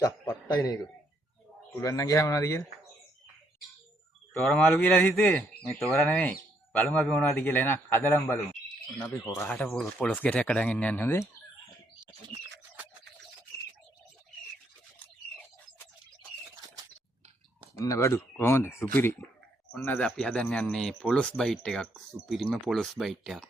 පට්ටයි නේක. පුළුවන් නම් ගියාම මොනවද කියලා? තෝරමාලු කියලා හිතුවේ. මේ තෝර නෙමෙයි. බලමු අපි මොනවද කියලා එන හදලම් බලමු. ඔන්න අපි හොරහට පොලොස් ගෙටයක් අඩන් එන්න යන්නේ හොඳේ. ඔන්න බඩු කොහොමද? සුපිරි. ඔන්න අද අපි හදන්න යන්නේ පොලොස් බයිට් එකක්. සුපිරිම පොලොස් බයිට් එකක්.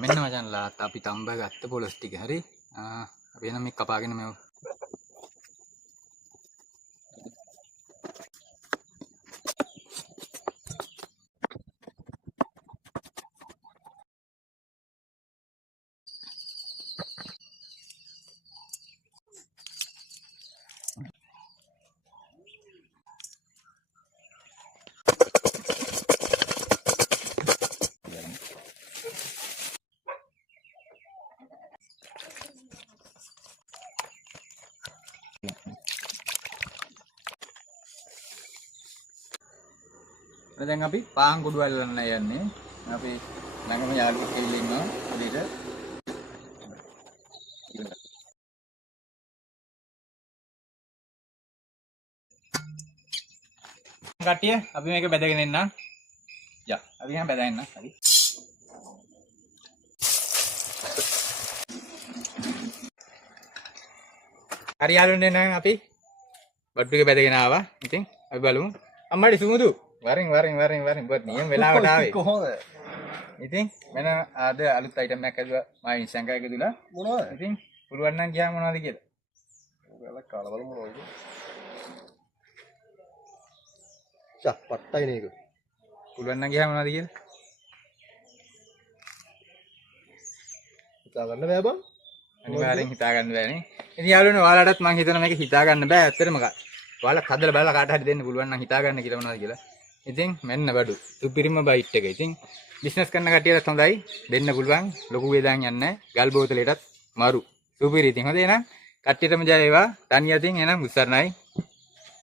මෙන්න මචන්ලා අපි තම්බ ගත්ත පොලොස් ටික හරි. අපි එනම් මේ කපාගෙන මේව දැන් අපි පාන් කුඩු අල්ලන්න යන්නේ. අපි ළඟම යාළුවෙක් ඇවිල්ලා ඉන්නවා උදේට. කට්ටිය අපි මේක බෙදගෙන එන්නම්. යා අපි ගියාම බෙදගෙන එන්න. හරි. හරි යාළුවනේ නම් අපි බඩු ටික බෙදගෙන ආවා. ඉතින් අපි බලමු. අම්මඩි සුමුදු වරින් බත් නියම වෙලාවට ආවේ කොහොමද? ඉතින් මෙන්න ආද අලුත් අයිටම් එකක් ඇදුවා මම ඉන්ස්ටාග්‍රෑම් එකේ දුලා මොනවද? ඉතින් පුළුවන් නම් ගියාම මොනවද කියලා ඔයාලා කාලා බලමු මොනවද? පට්ටයි නේක. පුළුවන් නම් ගියාම මොනවද කියලා හිතා ගන්න බෑ බං. අනිවාර්යෙන් හිතා ගන්න බෑනේ. ඉතින් යාළුවනේ ඔයාලටත් මම හිතනවා මේක හිතා ගන්න බෑ ඇත්තටම ඔයාලා හදලා බලලා කාට හරි දෙන්න පුළුවන් නම් හිතා ගන්න කියලා මොනවද කියලා. ඉතින් මෙන්න බඩු සුපිරිම බයිට් එක. ඉතින් බිස්නස් කරන කට්ටියටත් හොඳයි දෙන්න පුළුවන්. ලොකු වේදාන් යන්නේ ගල් බෝතලයටත් මරු සුපිරි. ඉතින් හොඳේ නම් කට්ටියටම ජය වේවා. තනියටින් එනම් උස්සරණයි.